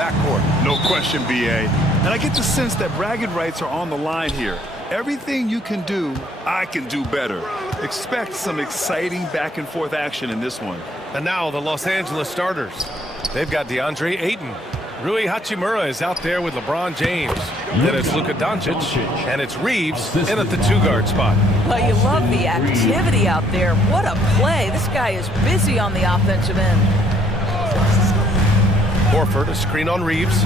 backcourt. No question, B.A. And I get the sense that bragging rights are on the line here. Everything you can do, I can do better. Expect some exciting back-and-forth action in this one. And now the Los Angeles starters. They've got DeAndre Ayton. Rui Hachimura is out there with LeBron James. Then it's Luka Doncic, and it's Reeves in at the two-guard spot. Well, you love the activity out there. What a play. This guy is busy on the offensive end. Horford, a screen on Reeves.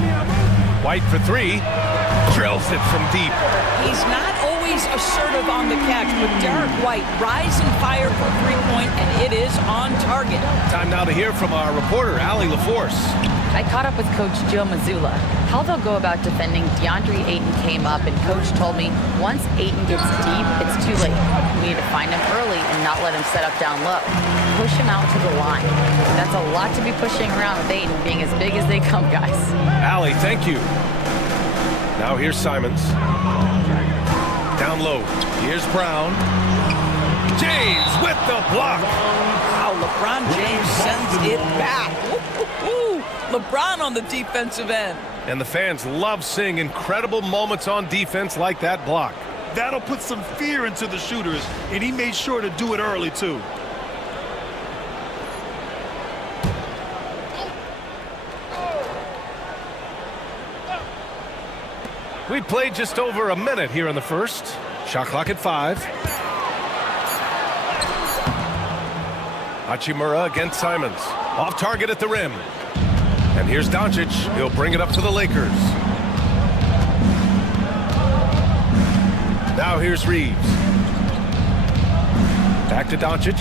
White for three. Drills it from deep. He's not always assertive on the catch, but Derek White rising fire for three-point, and it is on target. Time now to hear from our reporter, Allie LaForce. I caught up with Coach Joe Mazzulla. How they'll go about defending DeAndre Ayton came up, and Coach told me once Ayton gets deep, it's too late. We need to find him early and not let him set up down low. Push him out to the line. That's a lot to be pushing around with Ayton being as big as they come, guys. Allie, thank you. Now here's Simons. Down low. Here's Brown. James with the block. Wow, LeBron James sends it back. Woo-hoo-hoo. LeBron on the defensive end. And the fans love seeing incredible moments on defense like that block. That'll put some fear into the shooters, and he made sure to do it early, too. We played just over a minute here in the first. Shot clock at 5. Hachimura against Simons. Off target at the rim. And here's Doncic. He'll bring it up for the Lakers. Now here's Reeves. Back to Doncic.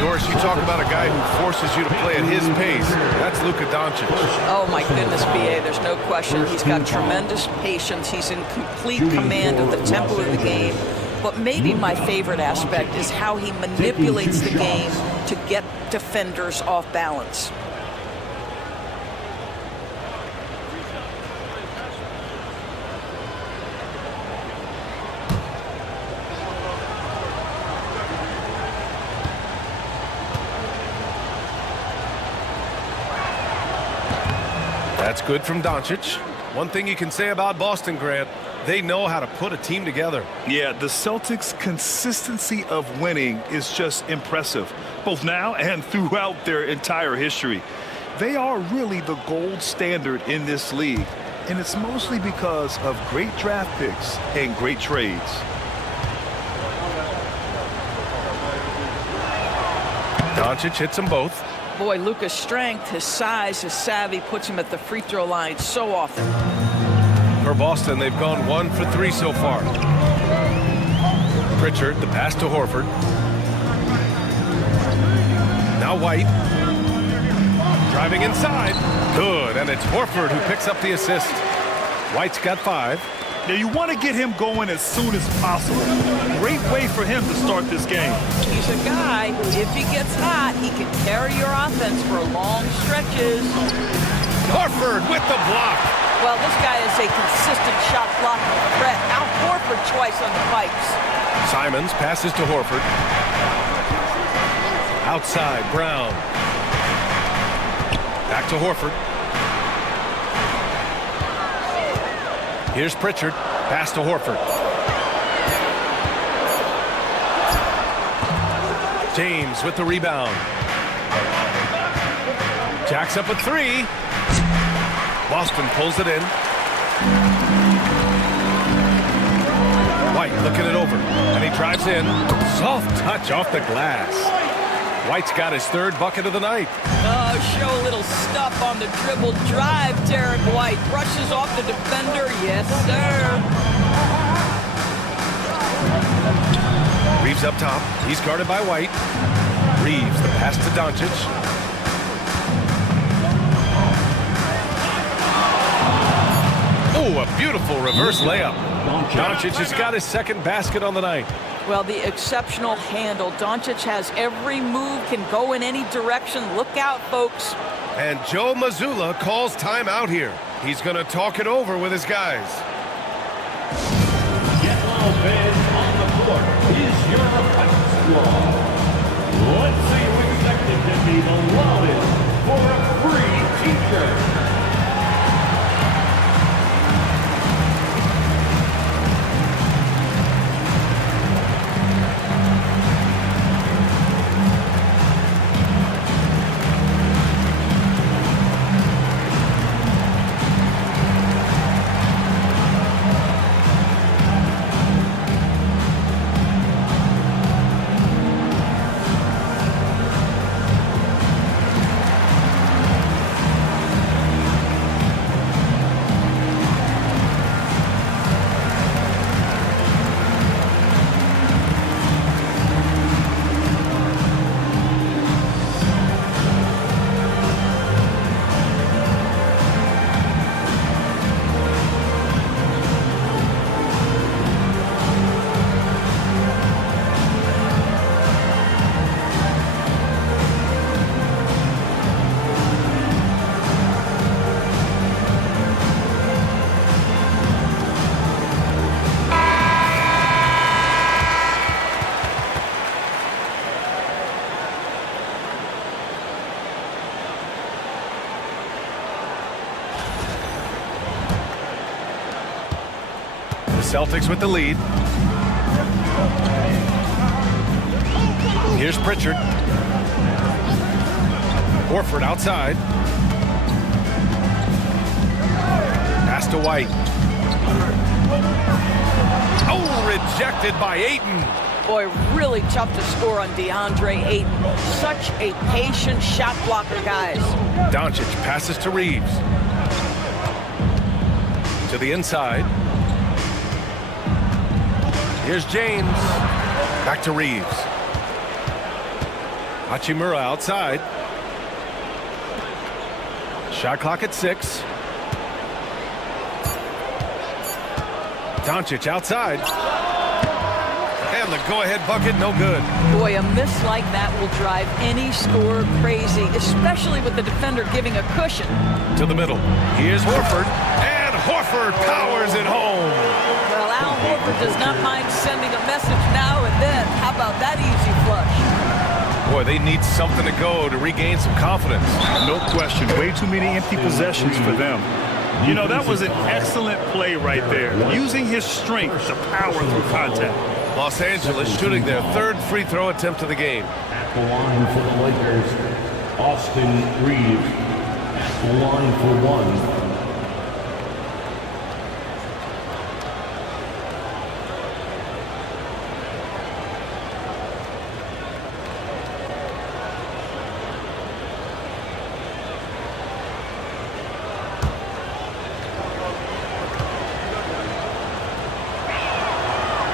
Doris, you talk about a guy who forces you to play at his pace. That's Luka Doncic. Oh, my goodness, B.A., there's no question. He's got tremendous patience. He's in complete command of the tempo of the game. But maybe my favorite aspect is how he manipulates the game to get defenders off balance. That's good from Doncic. One thing you can say about Boston, Grant, they know how to put a team together. Yeah, the Celtics' consistency of winning is just impressive, both now and throughout their entire history. They are really the gold standard in this league, and it's mostly because of great draft picks and great trades. Doncic hits them both. Boy, Luka's strength, his size, his savvy puts him at the free throw line so often. For Boston, they've gone 1 for 3 so far. Pritchard, the pass to Horford. Now White. Driving inside. Good, and it's Horford who picks up the assist. White's got 5. Now, you want to get him going as soon as possible. Great way for him to start this game. He's a guy who, if he gets hot, he can carry your offense for long stretches. Horford with the block. Well, this guy is a consistent shot blocking threat. Out Horford twice on the pipes. Simons passes to Horford. Outside, Brown. Back to Horford. Here's Pritchard. Pass to Horford. James with the rebound. Jacks up a 3. Boston pulls it in. White looking it over. And he drives in. Soft touch off the glass. White's got his 3rd bucket of the night. Oh, show a little stuff on the dribble drive. Derek White brushes off the defender. Yes, sir. Reeves up top. He's guarded by White. Reeves, the pass to Doncic. Oh, a beautiful reverse layup. Doncic has got his 2nd basket on the night. Well, the exceptional handle. Doncic has every move, can go in any direction. Look out, folks. And Joe Mazzulla calls timeout here. He's going to talk it over with his guys. Get on the court is your offensive squad. Let's see who expected to be the loudest for a free Celtics with the lead. Here's Pritchard. Horford outside. Pass to White. Oh, rejected by Ayton. Boy, really tough to score on DeAndre Ayton. Such a patient shot blocker, guys. Doncic passes to Reeves. To the inside. Here's James. Back to Reeves. Hachimura outside. Shot clock at 6. Doncic outside. And the go-ahead bucket, no good. Boy, a miss like that will drive any scorer crazy, especially with the defender giving a cushion. To the middle. Here's Horford. And Horford powers it home. Well, Al Horford does not mind sending a message now and then. How about that easy flush? Boy, they need something to go to regain some confidence. No question. Way too many empty possessions for them. You know, that was an excellent play right there. Using his strength to power through contact. Los Angeles shooting their 3rd free throw attempt of the game. At the line for the Lakers, Austin Reeves. At the line for 1.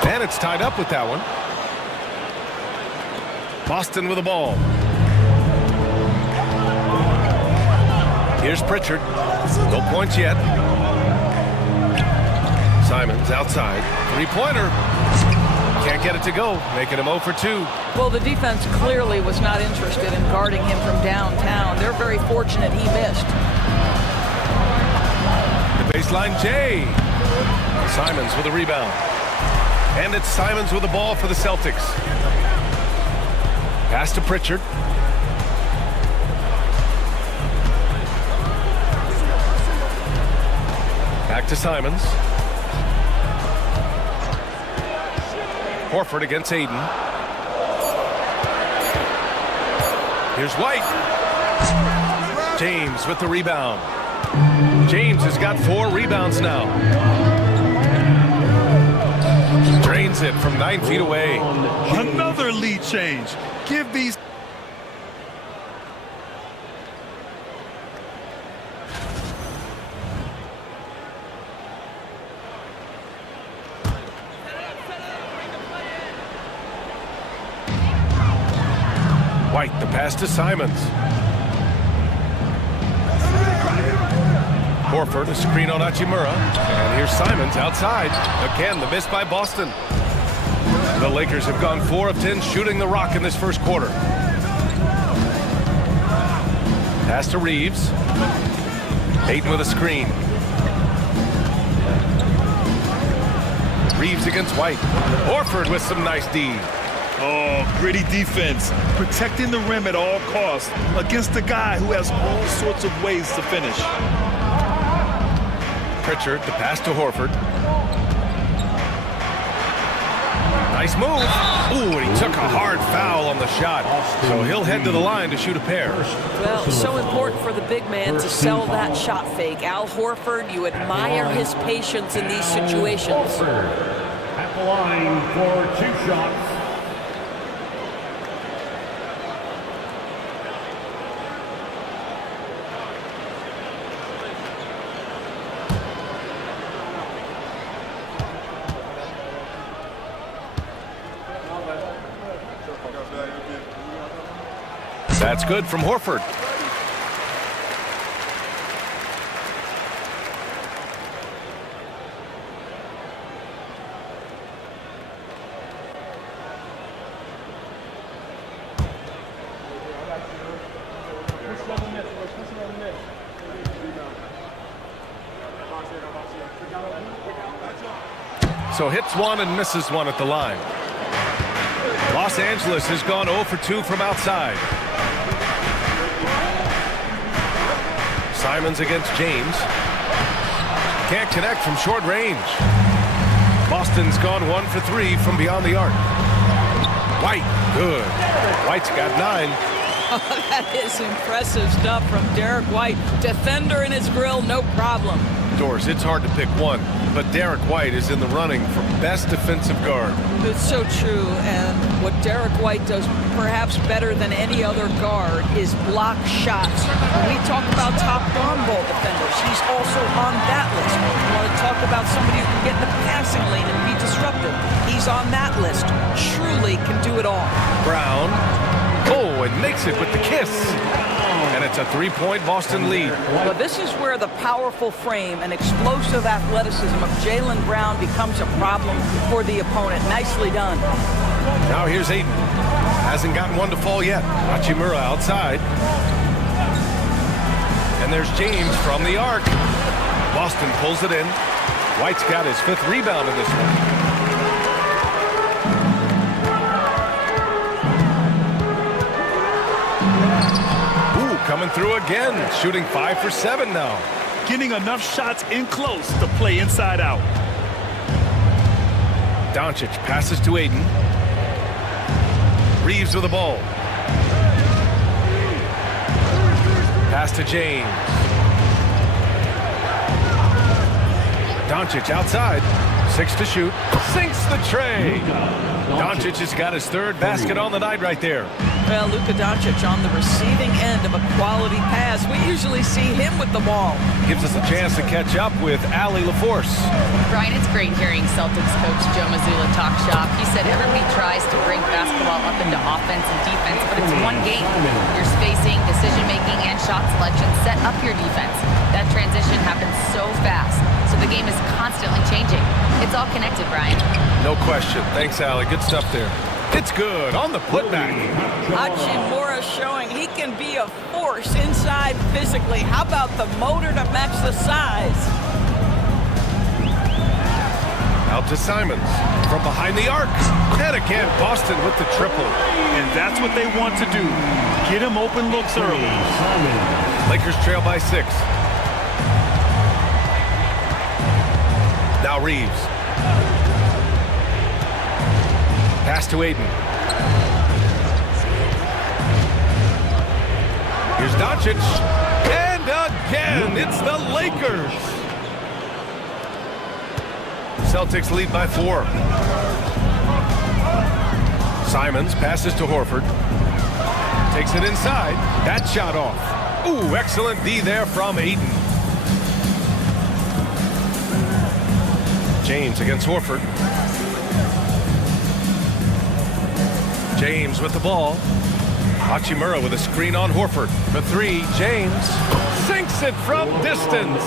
And it's tied up with that one. Boston with the ball. Here's Pritchard. No points yet. Simons outside. 3-pointer. Can't get it to go. Making him 0 for 2. Well, the defense clearly was not interested in guarding him from downtown. They're very fortunate he missed. The baseline, Jay. Simons with a rebound. And it's Simons with the ball for the Celtics. Pass to Pritchard. Back to Simons. Horford against Ayton. Here's White. James with the rebound. James has got 4 rebounds now. Drains it from 9 feet away. Another lead change. Give these. White, the pass to Simons. Horford, a screen on Hachimura. And here's Simons outside. Again, the miss by Boston. The Lakers have gone 4 of 10 shooting the rock in this first quarter. Pass to Reeves. Ayton with a screen. Reeves against White. Horford with some nice D. Oh, gritty defense. Protecting the rim at all costs against a guy who has all sorts of ways to finish. Pritchard, the pass to Horford. Nice move. Ooh, and he took a hard foul on the shot. So he'll head to the line to shoot a pair. Well, so important for the big man to sell that shot fake. Al Horford, you admire his patience in these situations. At the line for 2 shots. That's good from Horford. So hits 1 and misses 1 at the line. Los Angeles has gone 0 for 2 from outside. Simons against James. Can't connect from short range. Boston's gone 1 for 3 from beyond the arc. White, good. White's got 9. That is impressive stuff from Derek White. Defender in his grill, no problem. Doors, it's hard to pick one, but Derek White is in the running for best defensive guard. It's so true, and what Derek White does perhaps better than any other guard is block shots. When we talk about top on-ball defenders, he's also on that list. We want to talk about somebody who can get in the passing lane and be disruptive. He's on that list. Truly can do it all. Brown, and makes it with the kiss. And it's a 3-point Boston lead. Well, this is where the powerful frame and explosive athleticism of Jaylen Brown becomes a problem for the opponent. Nicely done. Now here's Ayton. Hasn't gotten one to fall yet. Hachimura outside. And there's James from the arc. Boston pulls it in. White's got his 5th rebound in this one. Coming through again, shooting 5 for 7 now. Getting enough shots in close to play inside out. Doncic passes to Ayton. Reeves with the ball. Pass to James. Doncic outside. 6 to shoot. Sinks the tray. Doncic has got his 3rd basket on the night right there. Well, Luka Doncic on the receiving end of a quality pass. We usually see him with the ball. Gives us a chance to catch up with Allie LaForce. Brian, it's great hearing Celtics coach Joe Mazzulla talk shop. He said everybody tries to bring basketball up into offense and defense, but it's one game. Your spacing, decision-making, and shot selection set up your defense. That transition happens so fast, so the game is constantly changing. It's all connected, Brian. No question. Thanks, Allie. Good stuff there. It's good on the putback. Hachimura showing he can be a force inside physically. How about the motor to match the size? Out to Simons from behind the arc. And again, Boston with the triple. And that's what they want to do. Get him open looks early. Lakers trail by 6. Now Reeves. Pass to Ayton. Here's Doncic. And again, it's the Lakers. Celtics lead by 4. Simons passes to Horford. Takes it inside. That shot off. Ooh, excellent D there from Ayton. James against Horford. James with the ball. Hachimura with a screen on Horford. The 3, James sinks it from distance.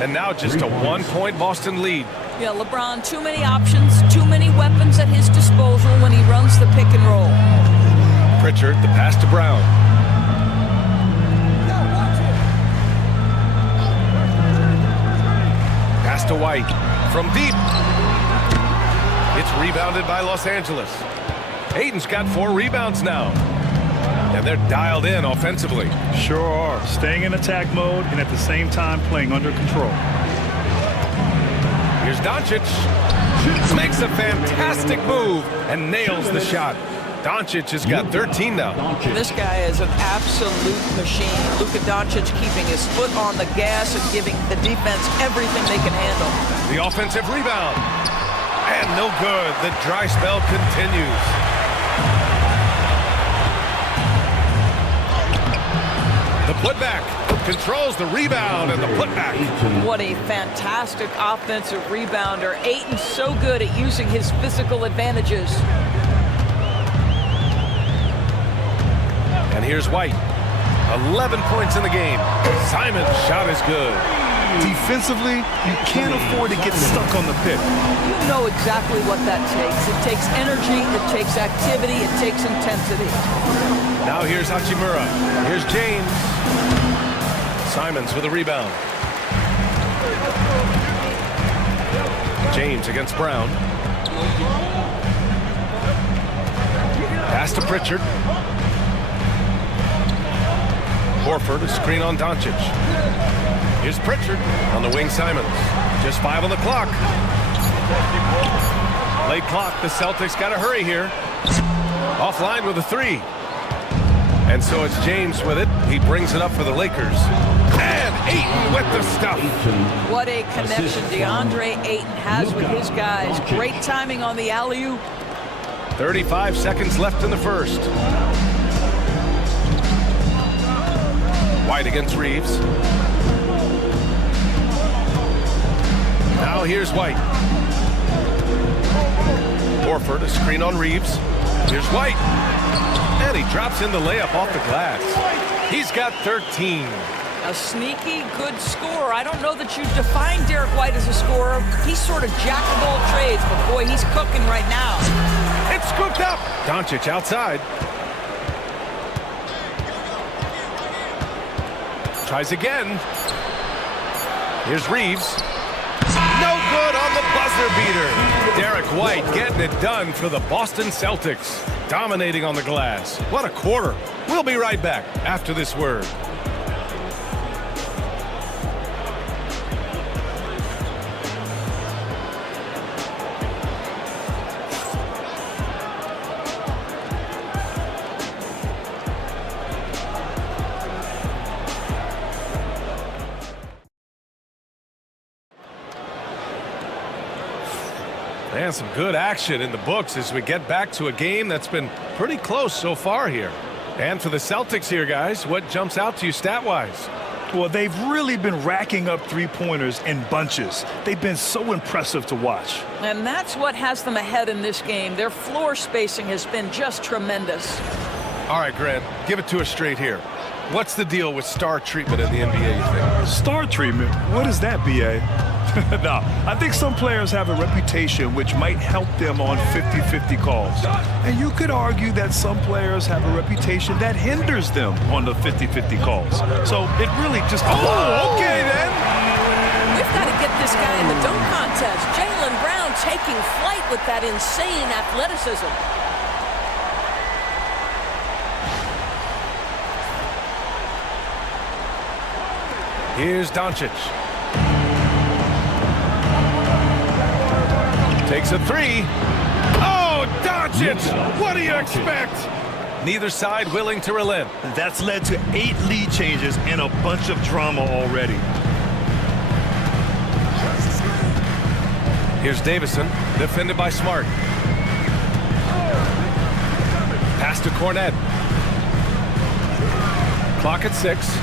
And now just a 1-point Boston lead. Yeah, LeBron, too many options, too many weapons at his disposal when he runs the pick and roll. Pritchard, the pass to Brown. Pass to White from deep. It's rebounded by Los Angeles. Ayton's got 4 rebounds now. And they're dialed in offensively. Sure are. Staying in attack mode and at the same time playing under control. Here's Doncic. Makes a fantastic move and nails the shot. Doncic has got 13 now. This guy is an absolute machine. Luka Doncic keeping his foot on the gas and giving the defense everything they can handle. The offensive rebound. And no good. The dry spell continues. The putback controls the rebound and the putback. What a fantastic offensive rebounder. Ayton's so good at using his physical advantages. And here's White. 11 points in the game. Simon's shot is good. Defensively, you can't afford to get stuck on the pick. You know exactly what that takes. It takes energy, it takes activity, it takes intensity. Now here's Hachimura. Here's James. Simons with a rebound. James against Brown. Pass to Pritchard. Horford, a screen on Doncic. Here's Pritchard on the wing. Simons. Just 5 on the clock. Late clock. The Celtics got to hurry here. Offline with a three. And so it's James with it. He brings it up for the Lakers. And Ayton with the stuff. What a connection DeAndre Ayton has with his guys. Great timing on the alley-oop. 35 seconds left in the first. White against Reeves. Now here's White. Horford, a screen on Reeves. Here's White. And he drops in the layup off the glass. He's got 13. A sneaky good scorer. I don't know that you define Derek White as a scorer. He's sort of jack of all trades, but boy, he's cooking right now. It's scooped up. Doncic outside. Tries again. Here's Reeves. No good on the buzzer beater. Derek White getting it done for the Boston Celtics. Dominating on the glass. What a quarter. We'll be right back after this word. And some good action in the books as we get back to a game that's been pretty close so far here. And for the Celtics here, guys, what jumps out to you stat-wise? Well, they've really been racking up three-pointers in bunches. They've been so impressive to watch. And that's what has them ahead in this game. Their floor spacing has been just tremendous. All right, Grant, give it to us straight here. What's the deal with star treatment in the NBA, you think? Star treatment? What is that, B.A.? No, I think some players have a reputation which might help them on 50-50 calls. And you could argue that some players have a reputation that hinders them on the 50-50 calls. So it really just... Oh, okay then. We've got to get this guy in the dunk contest. Jaylen Brown taking flight with that insane athleticism. Here's Doncic. Takes a three. Oh, Doncic! What do you expect? Neither side willing to relent. That's led to 8 lead changes and a bunch of drama already. Here's Davison, defended by Smart. Pass to Cornet. Clock at 6.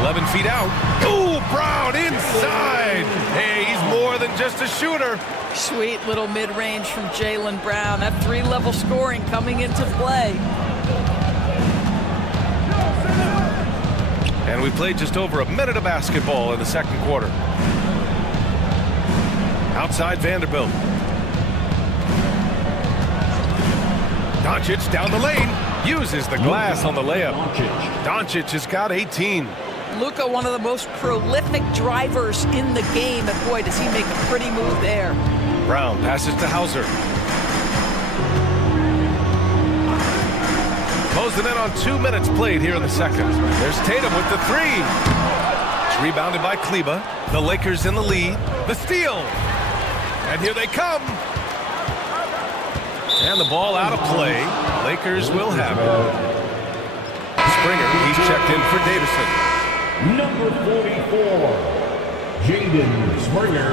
11 feet out. Ooh, Brown inside. Hey, he's more than just a shooter. Sweet little mid-range from Jaylen Brown. That three-level scoring coming into play. And we played just over a minute of basketball in the second quarter. Outside Vanderbilt. Doncic down the lane. Uses the glass on the layup. Doncic has got 18. Luka, one of the most prolific drivers in the game, and boy, does he make a pretty move there. Brown passes to Hauser. Closing in on 2 minutes played here in the second. There's Tatum with the three. It's rebounded by Kleba. The Lakers in the lead. The steal. And here they come. And the ball out of play. Lakers will have it. Springer, he's checked in for Davison. Number 44, Jaden Springer.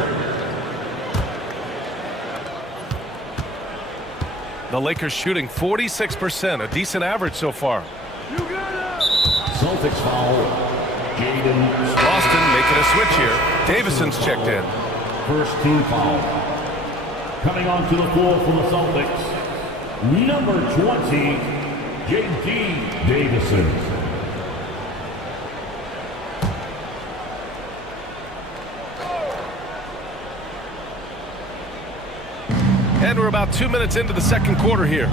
The Lakers shooting 46%, a decent average so far. Celtics foul. Jaden. Boston making a switch here. Davison's checked in. First team foul. Coming onto the floor for the Celtics, number 20, J.D. Davison. And we're about 2 minutes into the second quarter here.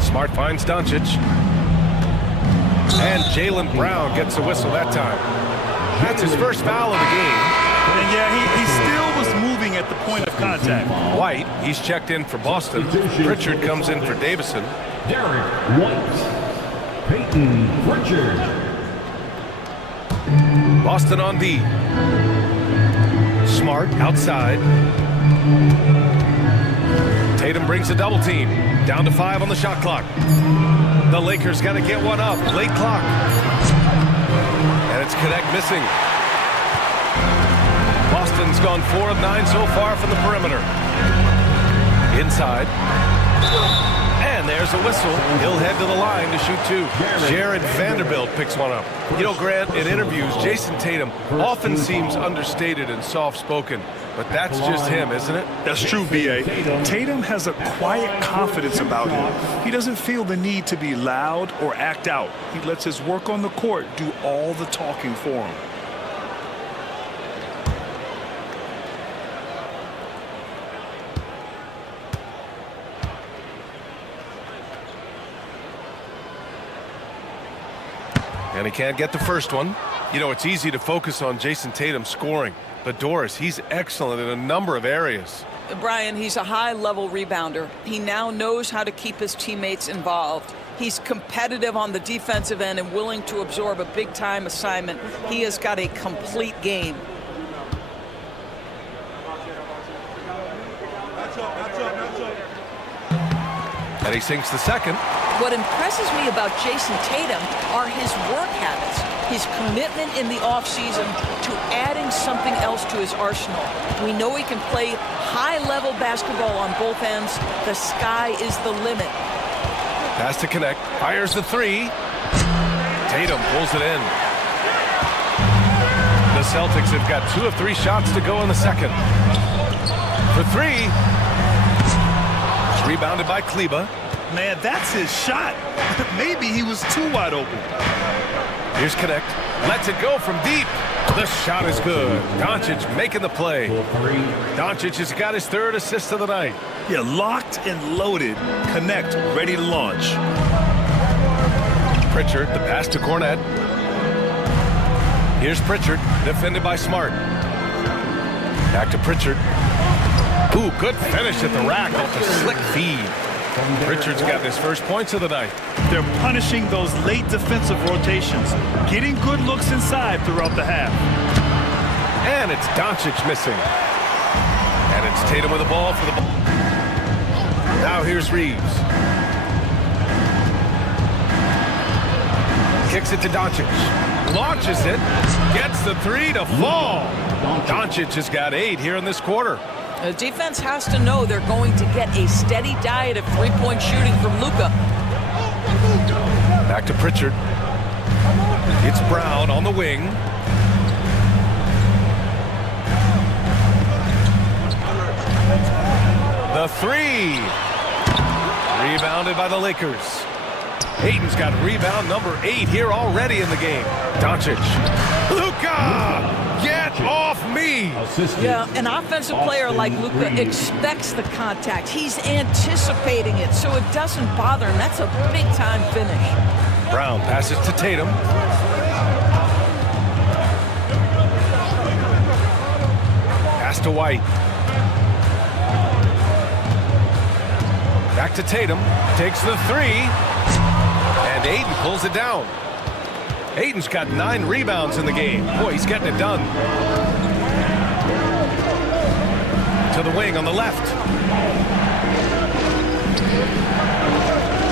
Smart finds Doncic. And Jaylen Brown gets a whistle that time. That's his first foul of the game. And yeah, he still was moving at the point of contact. White, he's checked in for Boston. Pritchard comes in for Davison. Derek White. Peyton Pritchard. Boston on D. Smart outside. Tatum brings a double team. Down to 5 on the shot clock. The Lakers got to get one up. Late clock. And it's Connect missing. Boston's gone 4 of 9 so far from the perimeter. Inside. And there's a whistle. He'll head to the line to shoot 2. Jared Vanderbilt picks one up. You know, Grant, in interviews, Jason Tatum often seems understated and soft-spoken. But that's just him, isn't it? That's true, B.A. Tatum has a quiet confidence about him. He doesn't feel the need to be loud or act out. He lets his work on the court do all the talking for him. And he can't get the first one. You know, it's easy to focus on Jason Tatum scoring. But Doris, he's excellent in a number of areas. Brian, he's a high-level rebounder. He now knows how to keep his teammates involved. He's competitive on the defensive end and willing to absorb a big-time assignment. He has got a complete game. And he sinks the second. What impresses me about Jason Tatum are his work habits, his commitment in the offseason to adding something else to his arsenal. We know he can play high-level basketball on both ends. The sky is the limit. Pass to Connect. Fires the 3. Tatum pulls it in. The Celtics have got 2 of 3 shots to go in the second. For 3. It's rebounded by Kleba. Man, that's his shot. Maybe he was too wide open. Here's Connect. Lets it go from deep. The shot is good. Doncic making the play. Doncic has got his 3rd assist of the night. Yeah, locked and loaded. Connect, ready to launch. Pritchard, the pass to Cornette. Here's Pritchard, defended by Smart. Back to Pritchard. Ooh, good finish at the rack off the slick feed. Pritchard's got his first points of the night. They're punishing those late defensive rotations, getting good looks inside throughout the half. And it's Doncic missing. And it's Tatum with the ball for the ball. Now here's Reeves. Kicks it to Doncic. Launches it. Gets the 3 to fall. Doncic has got 8 here in this quarter. The defense has to know they're going to get a steady diet of three-point shooting from Luka. Back to Pritchard. It's Brown on the wing. The 3. Rebounded by the Lakers. Ayton's got rebound number 8 here already in the game. Doncic. Luka! Get off me! Yeah, an offensive player like Luka expects the contact. He's anticipating it, so it doesn't bother him. That's a big-time finish. Brown passes to Tatum. Pass to White. Back to Tatum. Takes the 3. And Ayton pulls it down. Ayton's got 9 rebounds in the game. Boy, he's getting it done. To the wing on the left.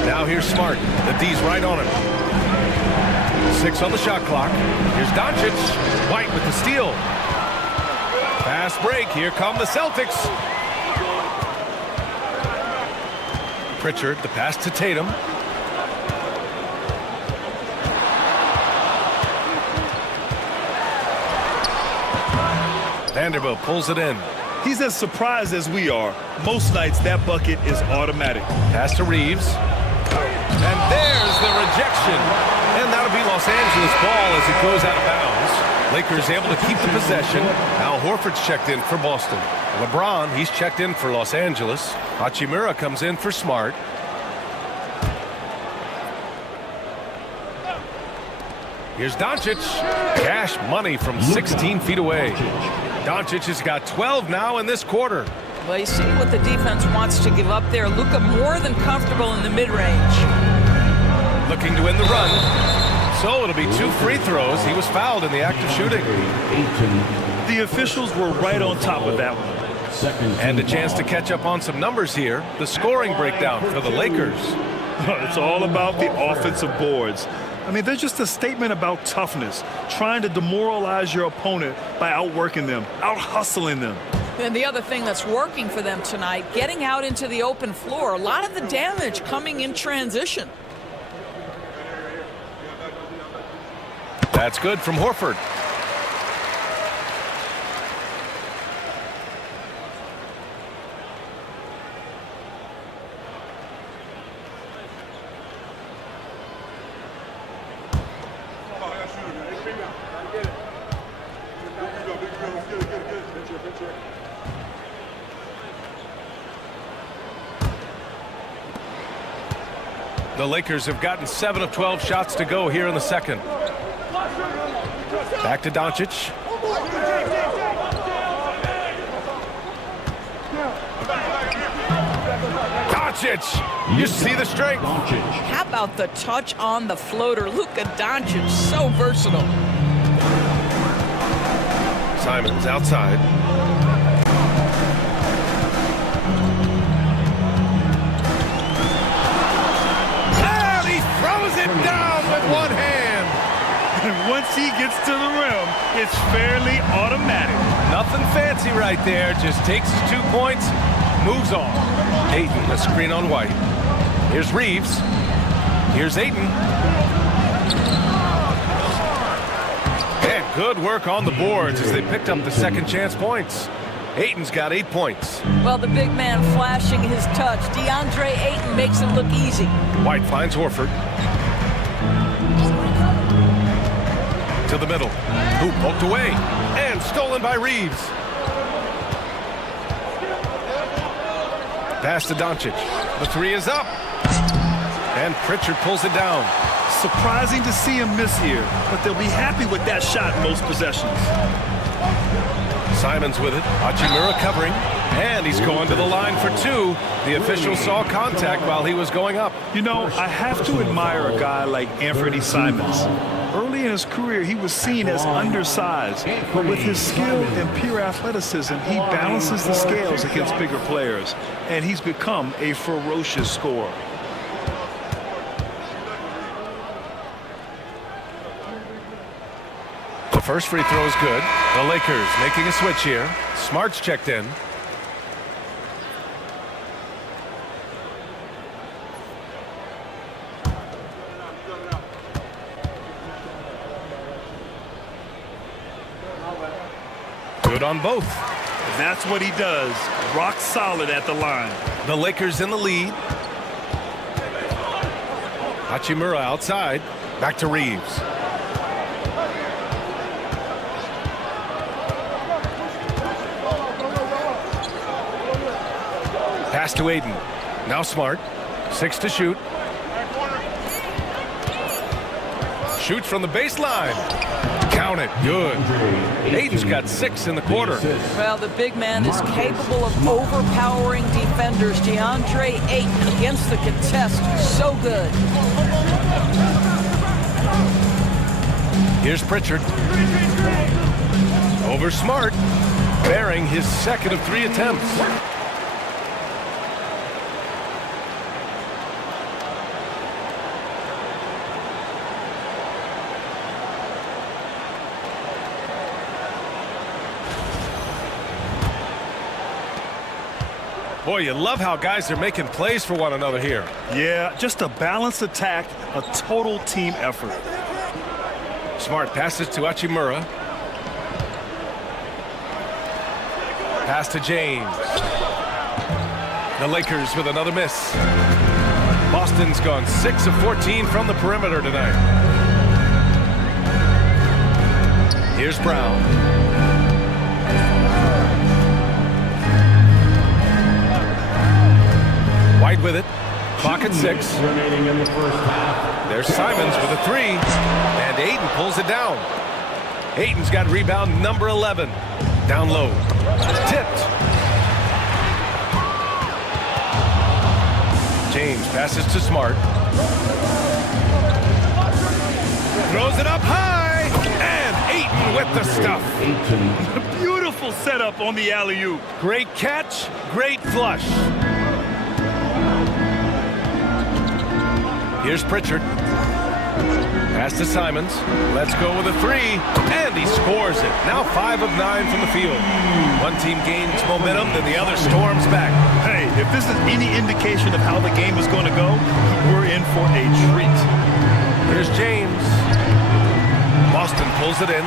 Now here's Smart. The D's right on him. 6 on the shot clock. Here's Doncic. White with the steal. Fast break. Here come the Celtics. Pritchard, the pass to Tatum. Vanderbilt pulls it in. He's as surprised as we are. Most nights, that bucket is automatic. Pass to Reeves. And there's the rejection. And that'll be Los Angeles ball as it goes out of bounds. Lakers able to keep the possession. Al Horford's checked in for Boston. LeBron, he's checked in for Los Angeles. Hachimura comes in for Smart. Here's Doncic. Cash money from 16 feet away. Doncic has got 12 now in this quarter. Well, you see what the defense wants to give up there. Luka more than comfortable in the mid-range. Looking to win the run. So it'll be 2 free throws. He was fouled in the act of shooting. The officials were right on top of that one. And a chance to catch up on some numbers here. The scoring breakdown for the Lakers. It's all about the offensive boards. I mean, they're just a statement about toughness, trying to demoralize your opponent by outworking them, out-hustling them. And the other thing that's working for them tonight, getting out into the open floor. A lot of the damage coming in transition. That's good from Horford. The Lakers have gotten 7 of 12 shots to go here in the second. Back to Doncic. Doncic, you see the strength. How about the touch on the floater? Luka Doncic, so versatile. Simons outside. And he throws it down with one hand. And once he gets to the rim, it's fairly automatic. Nothing fancy right there. Just takes his 2 points, moves on. Ayton, a screen on White. Here's Reeves. Here's Ayton. And good work on the boards as they picked up the second chance points. Ayton's got 8 points. Well, the big man flashing his touch. DeAndre Ayton makes it look easy. White finds Horford. To the middle. Hoop poked away. And stolen by Reeves. Pass to Doncic. The 3 is up. And Pritchard pulls it down. Surprising to see him miss here, but they'll be happy with that shot most possessions. Simons with it. Hachimura covering. And he's going to the line for 2. The official saw contact while he was going up. You know, I have to admire a guy like Anthony Simons. Early in his career, he was seen as undersized, but with his skill and pure athleticism, he balances the scales against bigger players, and he's become a ferocious scorer. The first free throw is good. The Lakers making a switch here. Smart's checked in. Good on both. That's what he does. Rock solid at the line. The Lakers in the lead. Hachimura outside. Back to Reeves. Pass to Ayton. Now Smart. 6 to shoot. Shoots from the baseline. Count it. Good. Ayton's got 6 in the quarter. Well, the big man is capable of overpowering defenders. DeAndre Ayton against the contest. So good. Here's Pritchard. Over Smart. Bearing his second of 3 attempts. Boy, you love how guys are making plays for one another here. Yeah, just a balanced attack, a total team effort. Smart passes to Hachimura. Pass to James. The Lakers with another miss. Boston's gone 6 of 14 from the perimeter tonight. Here's Brown. White with it. Clock at 6. Remaining in the first half. There's Simons with a 3. And Ayton pulls it down. Ayton's got rebound number 11. Down low. Tipped. James passes to Smart. Throws it up high. And Ayton with the stuff. Beautiful setup on the alley-oop. Great catch, great flush. Here's Pritchard. Pass to Simons. Let's go with a three. And he scores it. Now 5 of 9 from the field. One team gains momentum, then the other storms back. Hey, if this is any indication of how the game is going to go, we're in for a treat. Here's James. Boston pulls it in.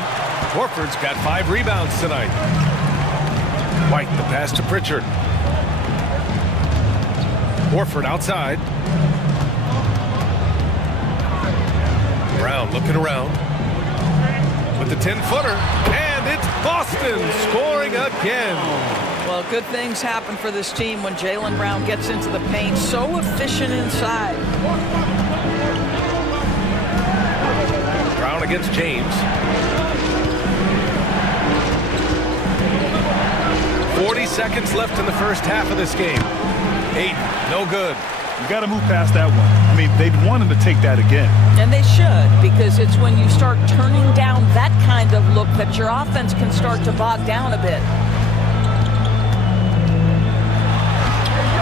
Horford's got 5 rebounds tonight. White, the pass to Pritchard. Horford outside. Brown looking around with the 10-footer, and it's Boston scoring again. Well, good things happen for this team when Jaylen Brown gets into the paint. So efficient inside. Brown against James. 40 seconds left in the first half of this game. Ayton, no good. You got to move past that one. I mean, they'd want him to take that again. And they should, because it's when you start turning down that kind of look that your offense can start to bog down a bit.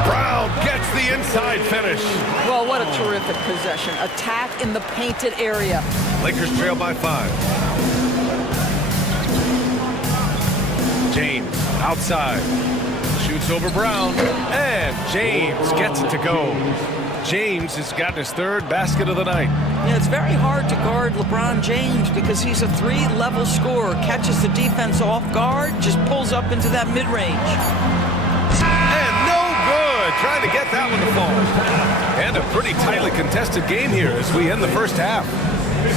Brown gets the inside finish. Well, what a terrific possession. Attack in the painted area. Lakers trail by 5. James outside. Shoots over Brown, and James gets it to go. James has gotten his 3rd basket of the night. Yeah, it's very hard to guard LeBron James because he's a 3-level scorer. Catches the defense off guard, just pulls up into that mid-range. And no good. Trying to get that one to fall. And a pretty tightly contested game here as we end the first half.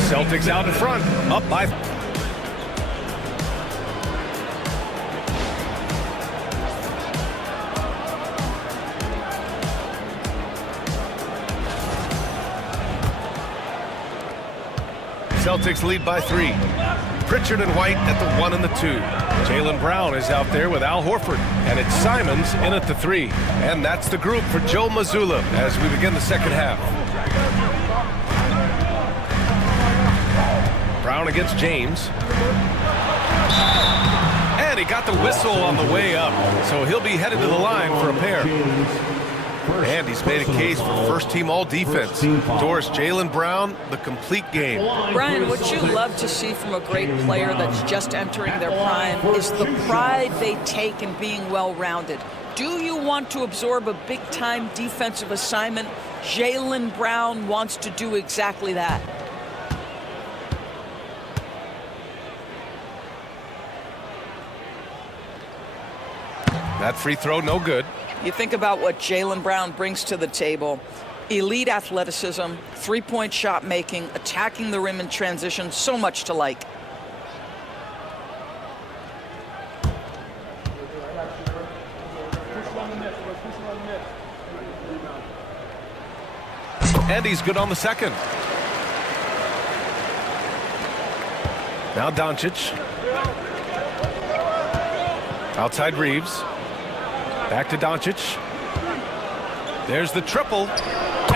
Celtics out in front, up by... Celtics lead by 3. Pritchard and White at the 1 and the 2. Jaylen Brown is out there with Al Horford. And it's Simons in at the 3. And that's the group for Joe Mazzulla as we begin the second half. Brown against James. And he got the whistle on the way up. So he'll be headed to the line for a pair. And he's made a case for first-team all-defense. Doris, Jaylen Brown, the complete game. Brian, what you love to see from a great player that's just entering their prime is the pride they take in being well-rounded. Do you want to absorb a big-time defensive assignment? Jaylen Brown wants to do exactly that. That free throw, no good. You think about what Jaylen Brown brings to the table. Elite athleticism, three-point shot making, attacking the rim in transition, so much to like. And he's good on the second. Now Doncic. Outside Reeves. Back to Doncic. There's the triple.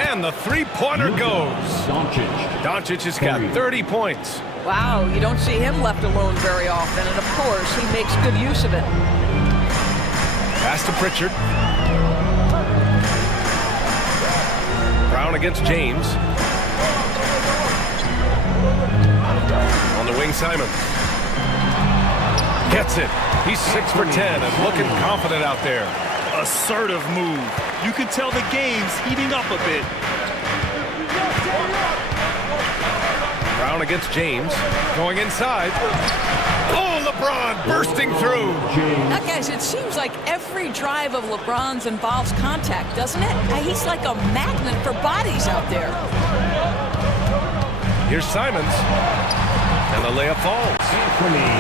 And the three-pointer goes. Doncic has got 30 points. Wow, you don't see him left alone very often. And, of course, he makes good use of it. Pass to Pritchard. Brown against James. On the wing, Simons. Gets it. He's 6 for 10 and looking confident out there. Assertive move. You can tell the game's heating up a bit. Brown against James. Going inside. Oh, LeBron bursting through. Now, guys, it seems like every drive of LeBron's involves contact, doesn't it? He's like a magnet for bodies out there. Here's Simons. And the layup falls.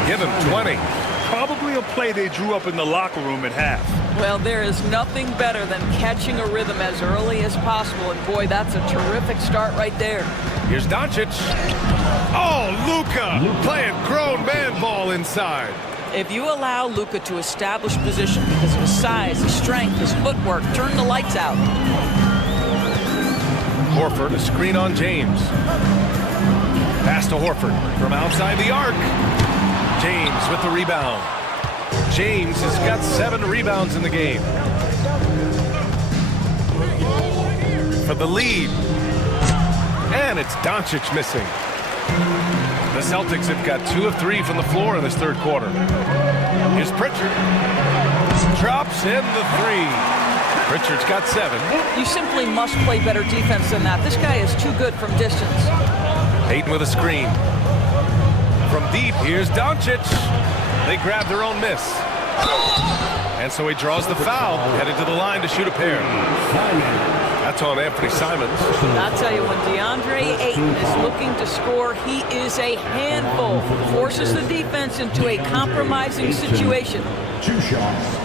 Give him 20. Probably a play they drew up in the locker room at half. Well, there is nothing better than catching a rhythm as early as possible. And, boy, that's a terrific start right there. Here's Doncic. Oh, Luka playing grown man ball inside. If you allow Luka to establish position because of his size, his strength, his footwork, turn the lights out. Horford, a screen on James. Pass to Horford from outside the arc. James with the rebound. James has got 7 rebounds in the game. For the lead. And it's Doncic missing. The Celtics have got 2 of 3 from the floor in this third quarter. Here's Pritchard. Drops in the 3. Pritchard's got 7. You simply must play better defense than that. This guy is too good from distance. Ayton with a screen. From deep, here's Doncic. They grab their own miss. And so he draws the foul, headed to the line to shoot a pair. That's on Anthony Simons. I'll tell you, when DeAndre Ayton is looking to score, he is a handful. Forces the defense into a compromising situation. 2 shots.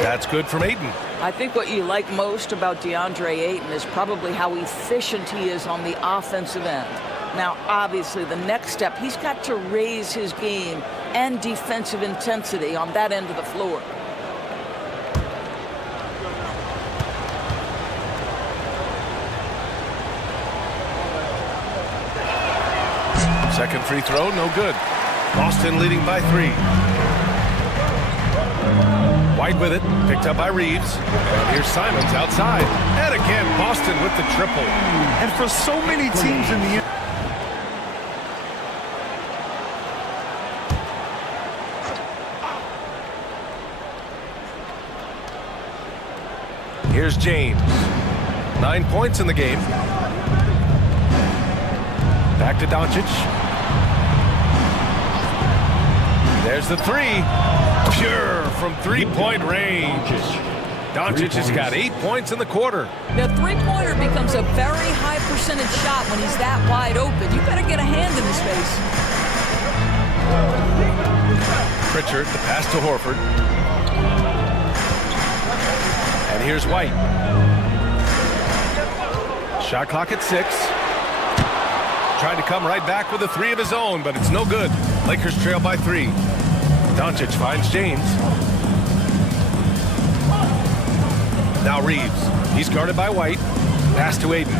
That's good from Ayton. I think what you like most about DeAndre Ayton is probably how efficient he is on the offensive end. Now, obviously, the next step, he's got to raise his game and defensive intensity on that end of the floor. Second free throw, no good. Boston leading by 3. White with it, picked up by Reeves. And here's Simons outside. And again, Boston with the triple. And for so many teams in the Here's James. 9 points in the game. Back to Doncic. There's the 3. Pure from 3-point range. Doncic has got 8 points in the quarter. The three-pointer becomes a very high percentage shot when he's that wide open. You better get a hand in his face. Pritchard, the pass to Horford. And here's White. Shot clock at 6. Tried to come right back with a 3 of his own, but it's no good. Lakers trail by 3. Doncic finds James. Now Reeves. He's guarded by White. Pass to Ayton.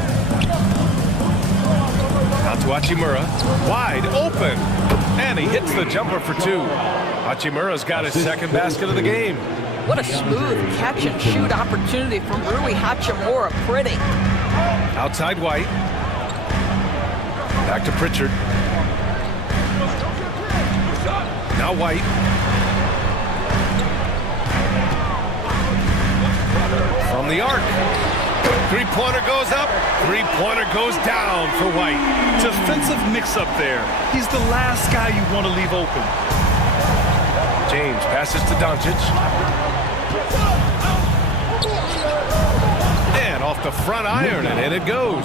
Out to Hachimura. Wide open. And he hits the jumper for 2. Hachimura's got his second basket of the game. What a smooth catch-and-shoot opportunity from Rui Hachimura. Pretty. Outside White. Back to Pritchard. Now White. From the arc. 3-pointer goes up. 3-pointer goes down for White. defensive mix-up there. He's the last guy you want to leave open. James passes to Doncic. And off the front iron, and in it goes.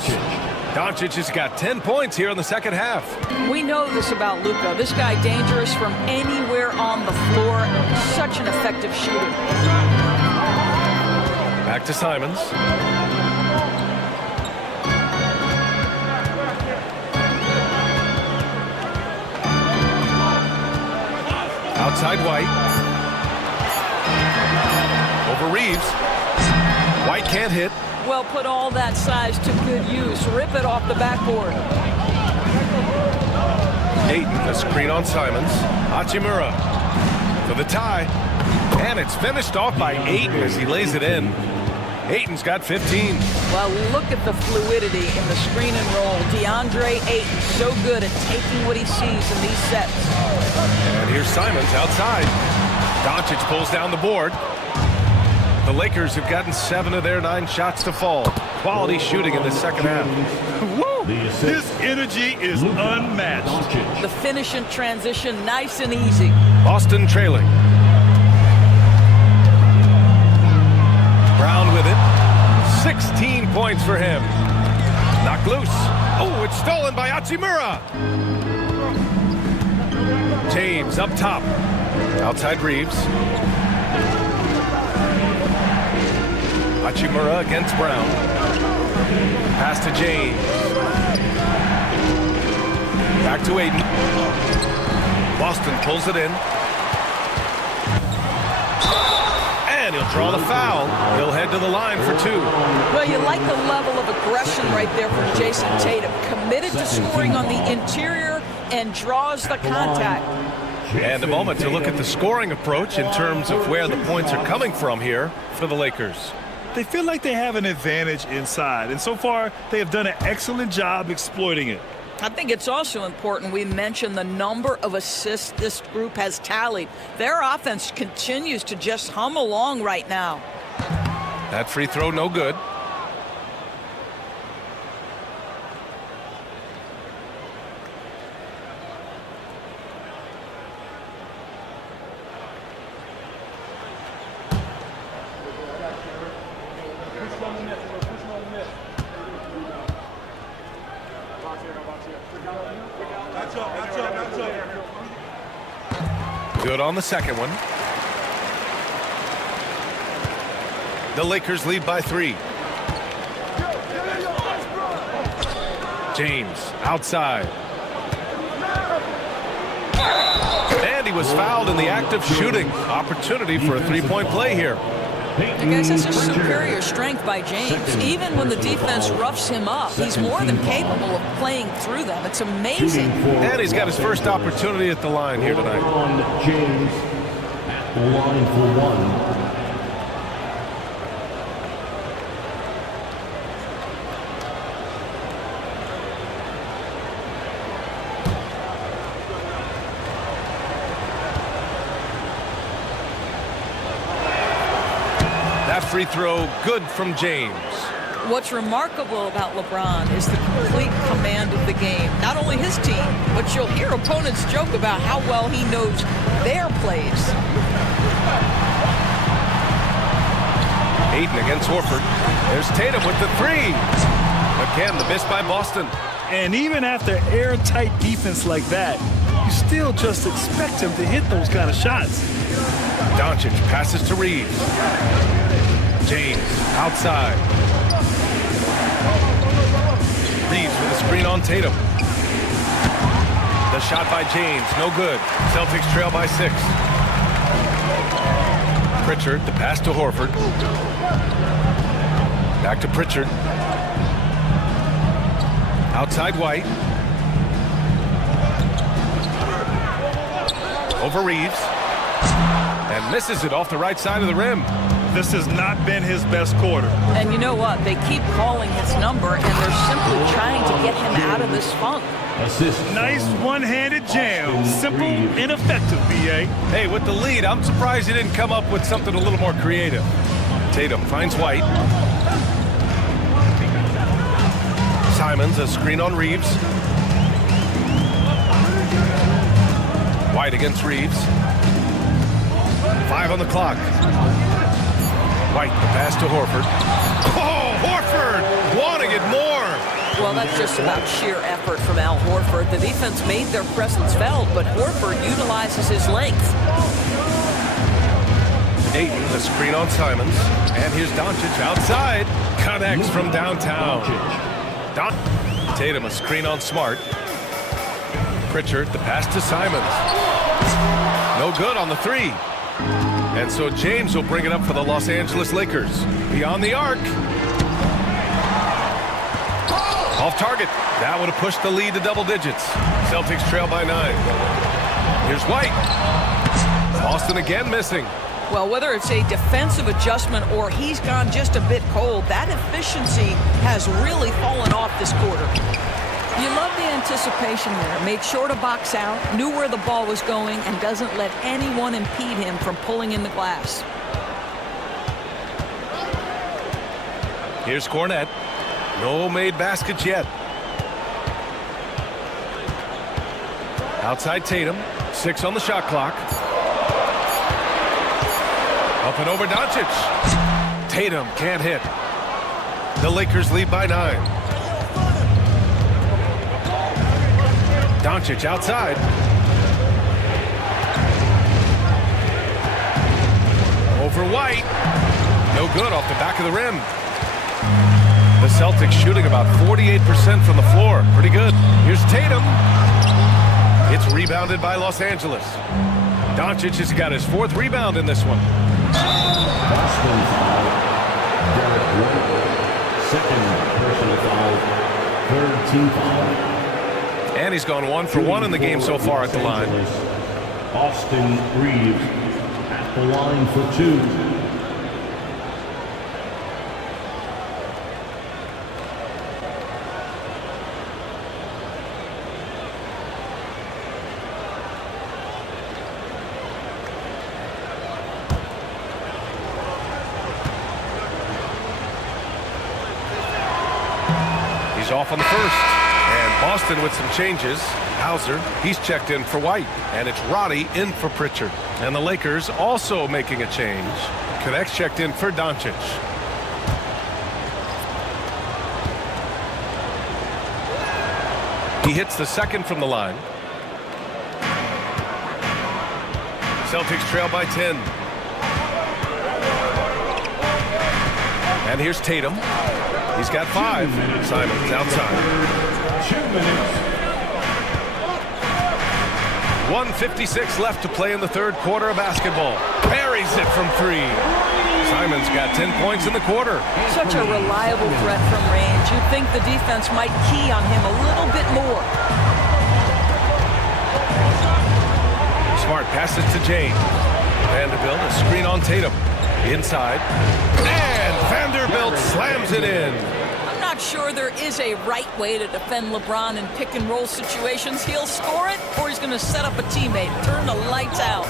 Doncic has got 10 points here in the second half. We know this about Luka. This guy dangerous from anywhere on the floor. Such an effective shooter. Back to Simons. Outside White. Over Reeves. White can't hit. Well, put all that size to good use. Rip it off the backboard. Ayton, a screen on Simons. Hachimura for the tie. And it's finished off by Ayton as he lays it in. Ayton's got 15. Well, look at the fluidity in the screen and roll. DeAndre Ayton, so good at taking what he sees in these sets. And here's Simons outside. Doncic pulls down the board. The Lakers have gotten 7 of their 9 shots to fall. Quality shooting in the second half. Woo! His energy is unmatched. The finish in transition, nice and easy. Boston trailing. Brown with it. 16 points for him. Knocked loose. Oh, it's stolen by Hachimura. James up top. Outside Reeves. Hachimura against Brown. Pass to James. Back to Aiden. Boston pulls it in. And he'll draw the foul. He'll head to the line for 2. Well, you like the level of aggression right there from Jason Tatum. Committed to scoring on the interior and draws the contact. And a moment to look at the scoring approach in terms of where the points are coming from here for the Lakers. They feel like they have an advantage inside, and so far they have done an excellent job exploiting it. I think it's also important we mention the number of assists this group has tallied. Their offense continues to just hum along right now. That free throw no good. Good on the second one. The Lakers lead by 3. James outside. And he was fouled in the act of shooting. Opportunity for a 3-point play here. I guess this is superior strength by James. Even when the defense roughs him up, he's more than capable of playing through them. It's amazing. And he's got his first opportunity at the line here tonight. James at the line for 1. That free throw good from James. What's remarkable about LeBron is the complete command of the game. Not only his team, but you'll hear opponents joke about how well he knows their plays. Aiden against Horford. There's Tatum with the 3. Again, the miss by Boston. And even after airtight defense like that, you still just expect him to hit those kind of shots. Doncic passes to Reeves. James outside. Reeves with a screen on Tatum. The shot by James, no good. Celtics trail by 6. Pritchard, the pass to Horford. Back to Pritchard. Outside White. Over Reeves. And misses it off the right side of the rim. This has not been his best quarter. And you know what? They keep calling his number, and they're simply trying to get him out of this funk. Nice one-handed jam. Simple and effective, B.A. Hey, with the lead, I'm surprised he didn't come up with something a little more creative. Tatum finds White. Simons, a screen on Reeves. White against Reeves. 5 on the clock. White, the pass to Horford. Oh, Horford wanting it more. Well, that's just about sheer effort from Al Horford. The defense made their presence felt, but Horford utilizes his length. Aiden, the screen on Simons. And here's Doncic outside. Connects from downtown. Tatum, a screen on Smart. Pritchard, the pass to Simons. No good on the 3. And so James will bring it up for the Los Angeles Lakers. Beyond the arc. Off target. That would have pushed the lead to double digits. Celtics trail by 9. Here's White. Boston again missing. Well, whether it's a defensive adjustment or he's gone just a bit cold, that efficiency has really fallen off this quarter. You love the anticipation there. Made sure to box out, knew where the ball was going, and doesn't let anyone impede him from pulling in the glass. Here's Cornette. No made baskets yet. Outside Tatum. 6 on the shot clock. Up and over Doncic. Tatum can't hit. The Lakers lead by 9. Doncic outside. Over White. No good off the back of the rim. The Celtics shooting about 48% from the floor. Pretty good. Here's Tatum. It's rebounded by Los Angeles. Doncic has got his 4th rebound in this one. Boston foul. Derek White. 2nd personal foul. 3rd team foul. And he's gone 1 for 1 in the game so far at the line. Austin Reeves at the line for 2. He's off on the first. And Boston with some changes. Hauser, he's checked in for White. And it's Roddy in for Pritchard. And the Lakers also making a change. Connects checked in for Doncic. He hits the 2nd from the line. Celtics trail by 10. And here's Tatum. He's got 5. Simons outside. 2 minutes. 1:56 left to play in the 3rd quarter of basketball. Buries it from 3. Simons got 10 points in the quarter. Such a reliable threat from range. You'd think the defense might key on him a little bit more. Smart passes to James. Vanderbilt, a screen on Tatum. Inside. And Vanderbilt slams it in. I'm not sure there is a right way to defend LeBron in pick-and-roll situations. He'll score it, or he's going to set up a teammate. Turn the lights out.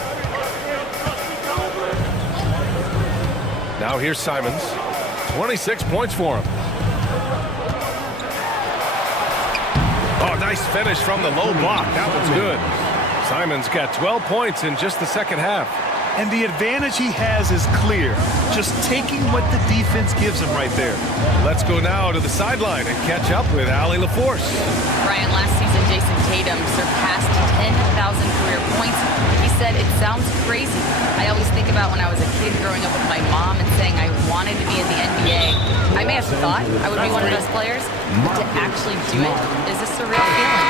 Now here's Simons. 26 points for him. Oh, nice finish from the low block. That was good. Simons got 12 points in just the 2nd half. And the advantage he has is clear. Just taking what the defense gives him right there. Let's go now to the sideline and catch up with Allie LaForce. Brian, last season, Jason Tatum surpassed 10,000 career points. He said, "It sounds crazy. I always think about when I was a kid growing up with my mom and saying I wanted to be in the NBA. I may have thought I would be one of those players, but to actually do it is a surreal feeling."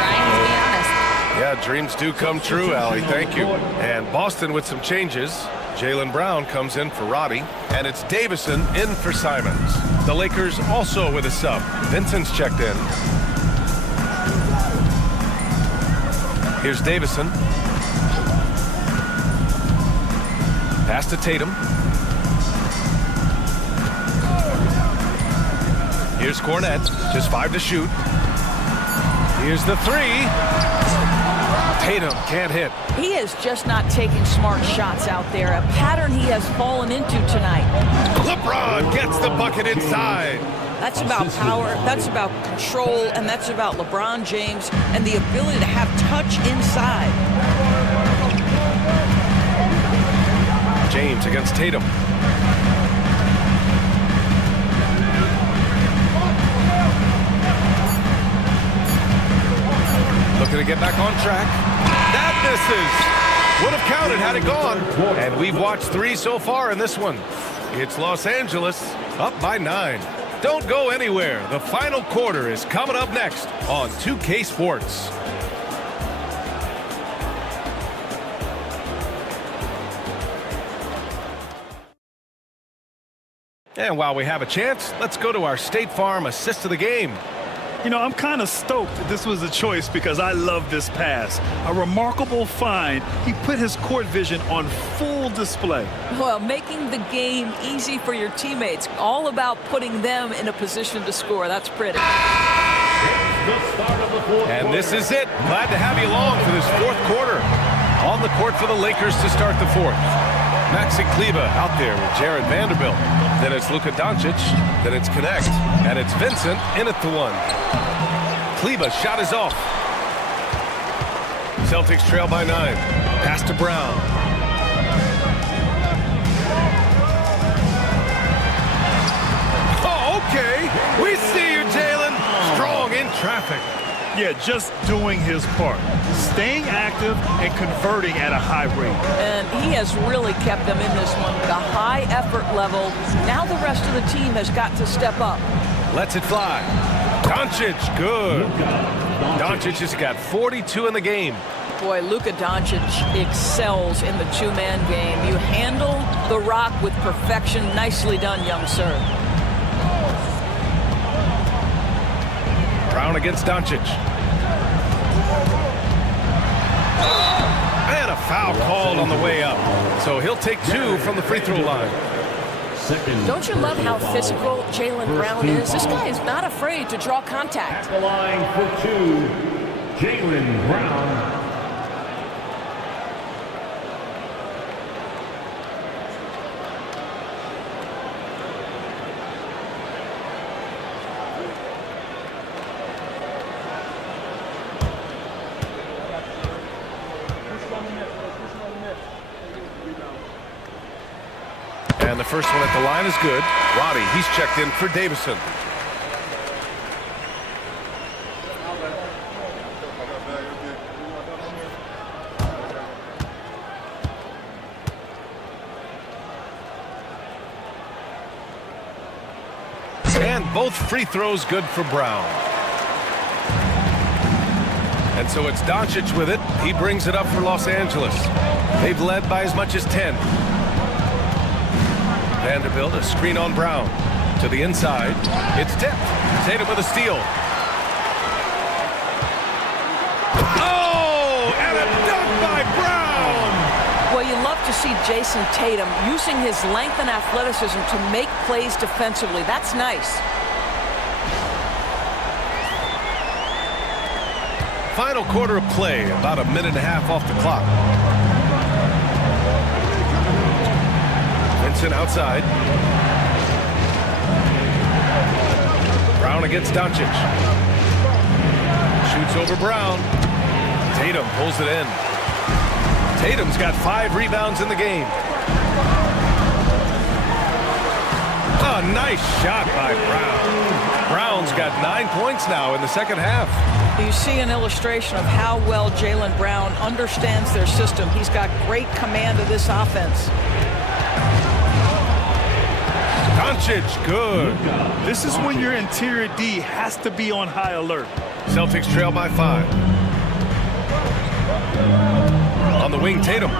Brian, to be honest. Yeah, dreams do come true, Allie. Thank you. And Boston with some changes. Jaylen Brown comes in for Roddy. And it's Davison in for Simons. The Lakers also with a sub. Vincent's checked in. Here's Davison. Pass to Tatum. Here's Cornette. Just 5 to shoot. Here's the 3. Tatum can't hit. He is just not taking smart shots out there, a pattern he has fallen into tonight. LeBron gets the bucket inside. That's about power, that's about control, and that's about LeBron James and the ability to have touch inside. James against Tatum. Looking to get back on track. That misses. Would have counted had it gone. And we've watched 3 so far in this one. It's Los Angeles up by 9. Don't go anywhere. The final quarter is coming up next on 2K Sports. And while we have a chance, let's go to our State Farm assist of the game. You know, I'm kind of stoked that this was a choice because I love this pass. A remarkable find. He put his court vision on full display. Well, making the game easy for your teammates. All about putting them in a position to score. That's pretty. And this is it. Glad to have you along for this 4th quarter. On the court for the Lakers to start the 4th. Maxi Kleber out there with Jared Vanderbilt. Then it's Luka Doncic. Then it's Connect. And it's Vincent in at the 1. Kleber shot is off. Celtics trail by 9. Pass to Brown. Oh, okay. We see you, Jaylen. Strong in traffic. Yeah, just doing his part. Staying active and converting at a high rate. And he has really kept them in this one. The high effort level. Now the rest of the team has got to step up. Lets it fly. Doncic, good. Doncic has got 42 in the game. Boy, Luka Doncic excels in the two-man game. You handle the rock with perfection. Nicely done, young sir. Brown against Doncic. And a foul called on the way up. So he'll take 2 from the free throw line. Don't you love how physical Jaylen Brown is? This guy is not afraid to draw contact. At the line for 2, Jaylen Brown. And the first one at the line is good. Roddy, he's checked in for Davison. And both free throws good for Brown. And so it's Doncic with it. He brings it up for Los Angeles. They've led by as much as 10. Vanderbilt, a screen on Brown. To the inside. It's tipped. Tatum with a steal. Oh! And a dunk by Brown! Well, you love to see Jason Tatum using his length and athleticism to make plays defensively. That's nice. Final quarter of play. About a minute and a half off the clock. Vincent outside. Brown against Doncic. Shoots over Brown. Tatum pulls it in. Tatum's got 5 rebounds in the game. A nice shot by Brown. Brown's got 9 points now in the second half. You see an illustration of how well Jaylen Brown understands their system. He's got great command of this offense. Doncic, good. This is when your interior D has to be on high alert. Celtics trail by 5. On the wing, Tatum.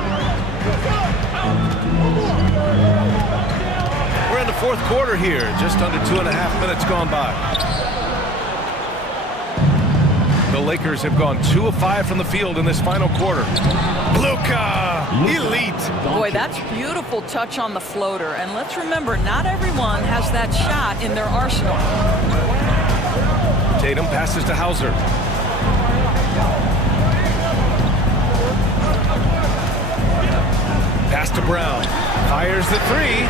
We're in the fourth quarter here. Just under 2.5 minutes gone by. The Lakers have gone 2 of 5 from the field in this final quarter. Luka, elite. Boy, that's beautiful touch on the floater. And let's remember, not everyone has that shot in their arsenal. Tatum passes to Hauser. Pass to Brown. Fires the 3.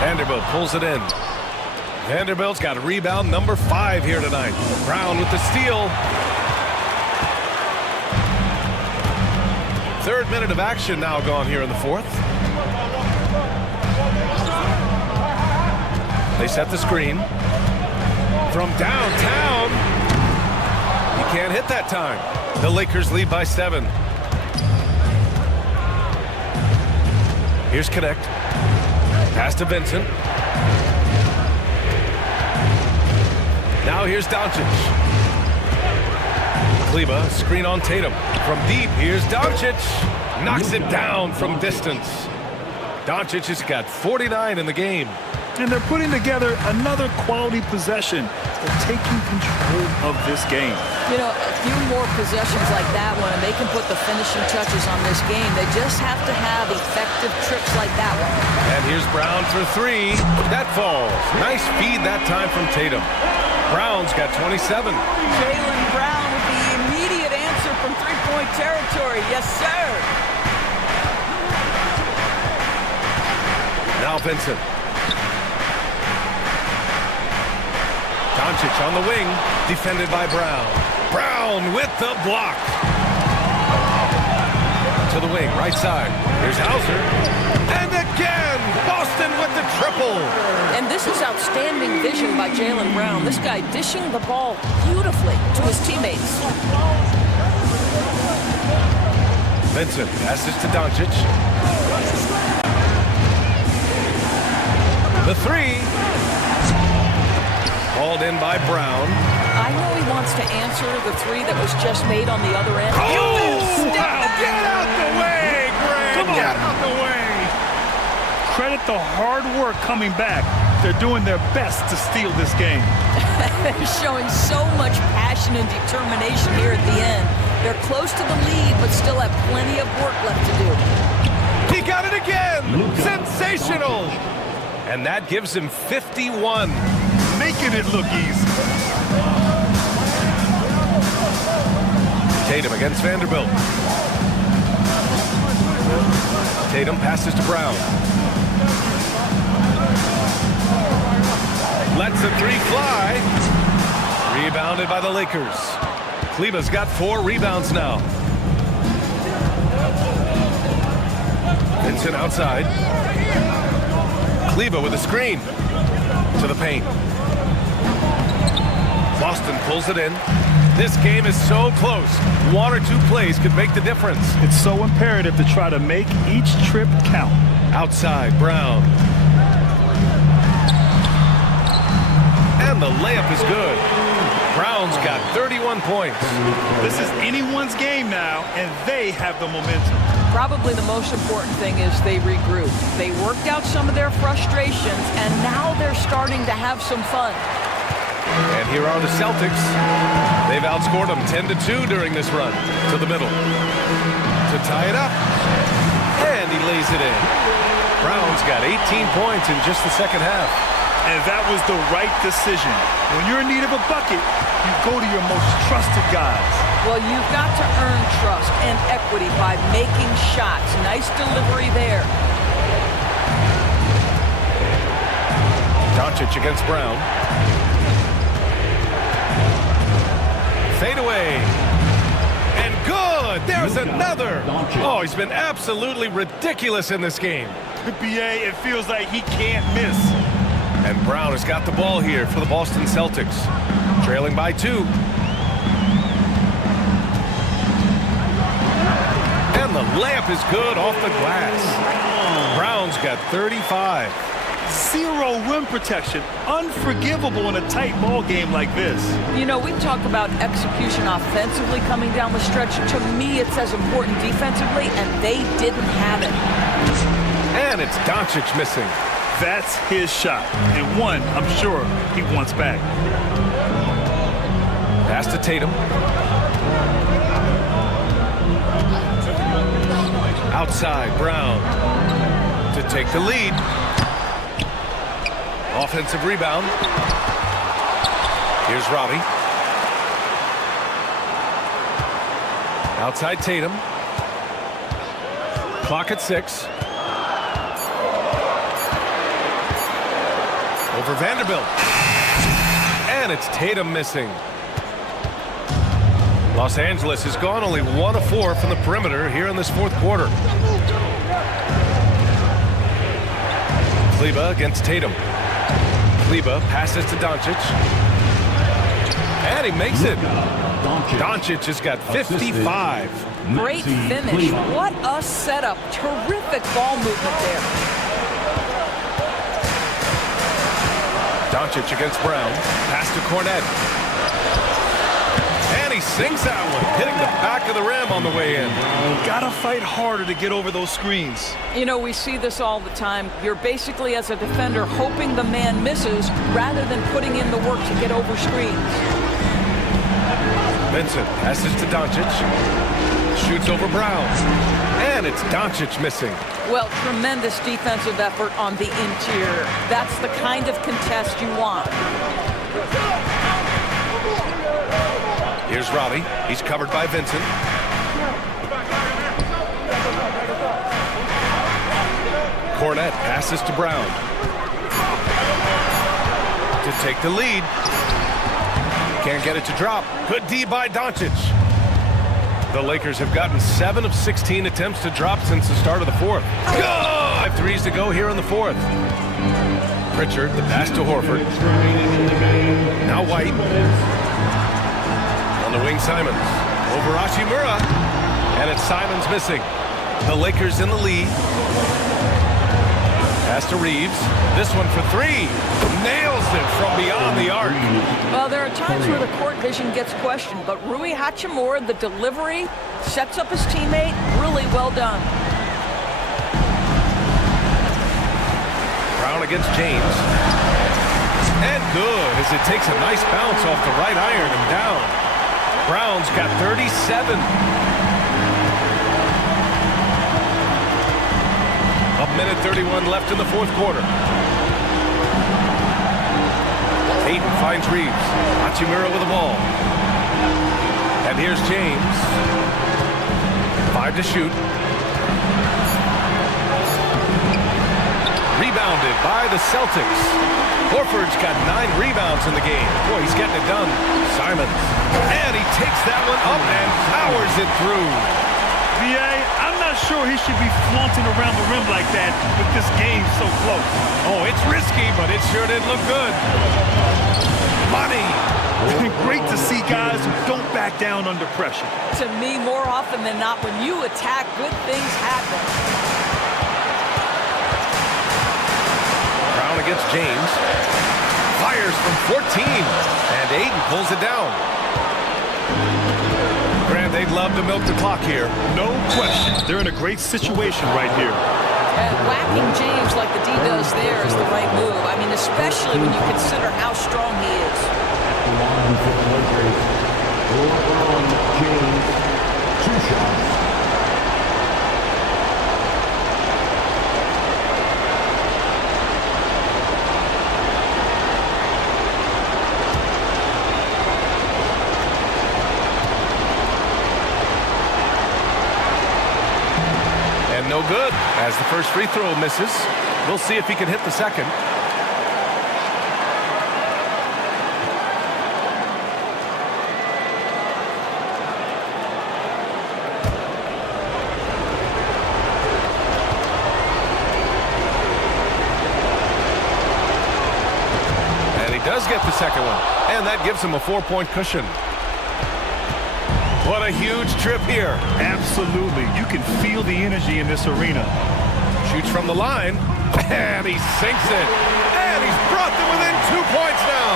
Vanderbilt pulls it in. Vanderbilt's got a rebound number 5 here tonight. Brown with the steal. Third minute of action now gone here in the fourth. They set the screen. From downtown. He can't hit that time. The Lakers lead by 7. Here's Connect. Pass to Vincent. Now here's Doncic. Kleba, screen on Tatum. From deep, here's Doncic. Knocks it down from distance. Doncic has got 49 in the game. And they're putting together another quality possession. They're taking control of this game. You know, a few more possessions like that one, and they can put the finishing touches on this game. They just have to have effective trips like that one. And here's Brown for 3. That falls. Nice feed that time from Tatum. Brown's got 27. Jaylen Brown with the immediate answer from three-point territory. Yes, sir. Now Vincent. Doncic on the wing, defended by Brown. Brown with the block. To the wing, right side. Here's Hauser. And again, Boston with the triple. And this is outstanding vision by Jaylen Brown. This guy dishing the ball beautifully to his teammates. Vincent passes to Doncic. The 3. Called in by Brown. I know he wants to answer the three that was just made on the other end. Oh, wow. Get out the way, Greg. Come on. Get out the way. Credit the hard work coming back. They're doing their best to steal this game. Showing so much passion and determination here at the end. They're close to the lead, but still have plenty of work left to do. He got it again. Sensational. And that gives him 51. Making it look easy. Tatum against Vanderbilt. Tatum passes to Brown. Lets the three fly. Rebounded by the Lakers. Kleba's got 4 rebounds now. Vincent outside. Kleba with a screen. To the paint. Boston pulls it in. This game is so close. 1 or 2 plays could make the difference. It's so imperative to try to make each trip count. Outside, Brown. And the layup is good. Brown's got 31 points. This is anyone's game now, and they have the momentum. Probably the most important thing is they regrouped. They worked out some of their frustrations, and now they're starting to have some fun. And here are the Celtics. They've outscored them 10-2 during this run. To the middle. To tie it up. And he lays it in. Brown's got 18 points in just the second half. And that was the right decision. When you're in need of a bucket, you go to your most trusted guys. Well, you've got to earn trust and equity by making shots. Nice delivery there. Doncic against Brown. Fade away. And good. There's another. Oh, he's been absolutely ridiculous in this game. BA, it feels like he can't miss. And Brown has got the ball here for the Boston Celtics. Trailing by 2. And the layup is good off the glass. Brown's got 35. 0 rim protection. Unforgivable in a tight ball game like this. You know, we talk about execution offensively coming down the stretch. To me, it's as important defensively, and they didn't have it. And it's Doncic missing. That's his shot, and one I'm sure he wants back. Pass to Tatum. Outside, Brown to take the lead. Offensive rebound. Here's Robbie. Outside Tatum. Clock at 6. Over Vanderbilt. And it's Tatum missing. Los Angeles has gone only 1 of 4 from the perimeter here in this fourth quarter. Kleba against Tatum. Kleba passes to Doncic. And he makes it. Doncic has got 55. Great finish. What a setup. Terrific ball movement there. Doncic against Brown. Pass to Cornette. And he sinks that one, hitting the back of the rim on the way in. Gotta fight harder to get over those screens. You know, we see this all the time. You're basically, as a defender, hoping the man misses rather than putting in the work to get over screens. Vincent passes to Doncic. Shoots over Brown. And it's Doncic missing. Well, tremendous defensive effort on the interior. That's the kind of contest you want. Here's Robbie. He's covered by Vincent. Cornette passes to Brown. To take the lead. Can't get it to drop. Good D by Doncic. The Lakers have gotten 7 of 16 attempts to drop since the start of the fourth. 5 threes to go here in the fourth. Pritchard, the pass to Horford. Now White. On the wing, Simons. Over Hachimura. And it's Simons missing. The Lakers in the lead. Pass to Reeves. This one for three. Nails it from beyond the arc. Well, there are times where the court vision gets questioned, but Rui Hachimura, the delivery, sets up his teammate. Really well done. Brown against James. And good, as it takes a nice bounce off the right iron and down. Brown's got 37. A minute 31 left in the fourth quarter. Ayton finds Reeves. Hachimura with the ball. And here's James. 5 to shoot. Rebounded by the Celtics. Horford's got 9 rebounds in the game. Boy, he's getting it done. Simons. And he takes that one up and powers it through. VA, I'm not sure he should be flaunting around the rim like that with this game so close. Oh, it's risky, but it sure did look good. Money. Great to see guys who don't back down under pressure. To me, more often than not, when you attack, good things happen. Brown against James. Fires from 14. And Ayton pulls it down. Grant, they'd love to milk the clock here. No question. They're in a great situation right here. Whacking James like the D does there is the right move. I mean, especially when you consider how strong he is. James, 2 shots. And no good, as the first free throw misses. We'll see if he can hit the second. And he does get the second one. And that gives him a 4-point cushion. What a huge trip here. Absolutely. You can feel the energy in this arena. Shoots from the line, and he sinks it. And he's brought them within 2 points now.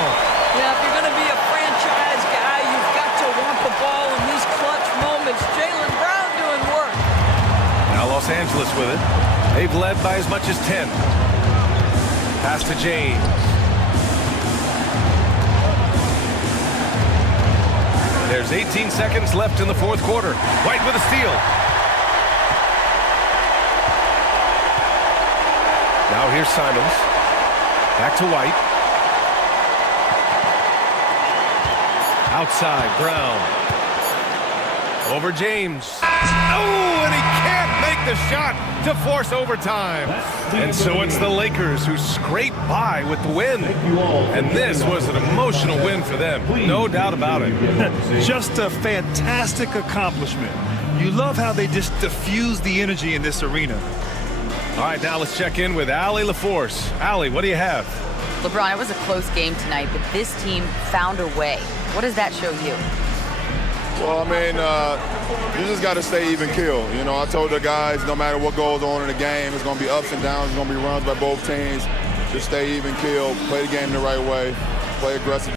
Yeah, if you're going to be a franchise guy, you've got to want the ball in these clutch moments. Jaylen Brown doing work. Now Los Angeles with it. They've led by as much as 10. Pass to James. There's 18 seconds left in the fourth quarter. White with a steal. Now here's Simons. Back to White. Outside, Brown. Over James. Oh, and he can't make the shot to force overtime. And so it's the Lakers who scrape by with the win. And this was an emotional win for them. No doubt about it. Just a fantastic accomplishment. You love how they just diffuse the energy in this arena. All right, now let's check in with Allie LaForce. Allie, what do you have? LeBron, it was a close game tonight, but this team found a way. What does that show you? Well, I mean, you just got to stay even keel. You know, I told the guys no matter what goes on in the game, it's going to be ups and downs. It's going to be runs by both teams. Just stay even keel, play the game the right way, play aggressive.